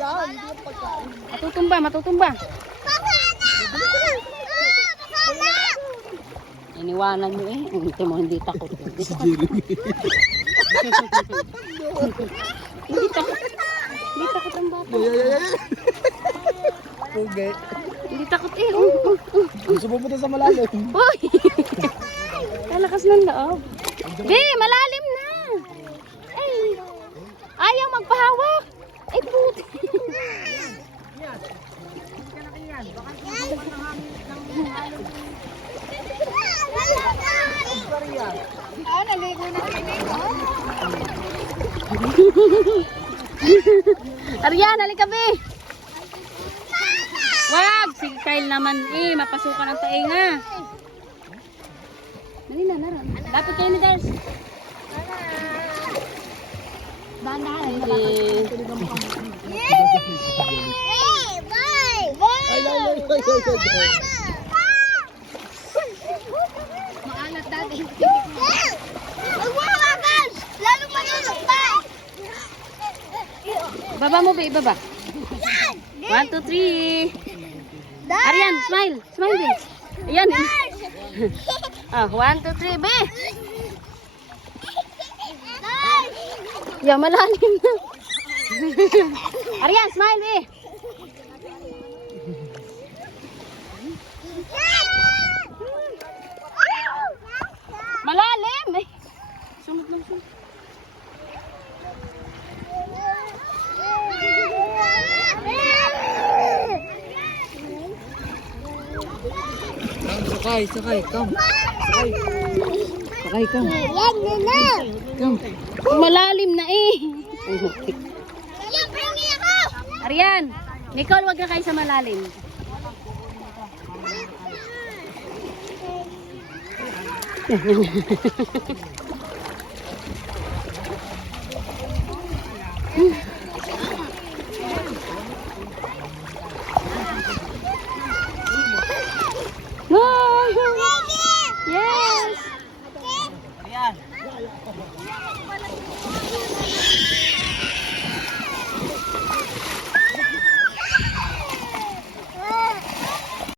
yan. Hindi yung pagkain. Matutumba, matutumba. Iniwanan mo eh. Hindi mo, hindi takot. Hindi takot. Hindi takot. Hindi takot ang bata. Pugay. Hindi takot eh. Gusto mo punta sa malalim. Uy! Kalakas ng loob. Be, malalim na. Ay, ayaw magpahawak. Ay, puti. Aryan, halika be. Wag, si Kyle naman eh, mapasukan ng tainga. Dali na, naran. Dapat kayo ni Dars. Bandahan. Maalat dati. Magwawagas! Lalo malulog pa! Baba mo be, ibaba. 1, 2, 3. Aryan, smile. Smile be. Ayan. Ah, 1, 2, 3, be. Ya, malalim na. Aryan, smile be. Malalim. Ay, sunod lang sunod. Sakay, sakay. Come. Sakay. Sakay, come. Yan na na! Come. Malalim na eh. Yan, pahingi ako! Aryan, Nicole, wag na kayo sa malalim. Yes! Ayan.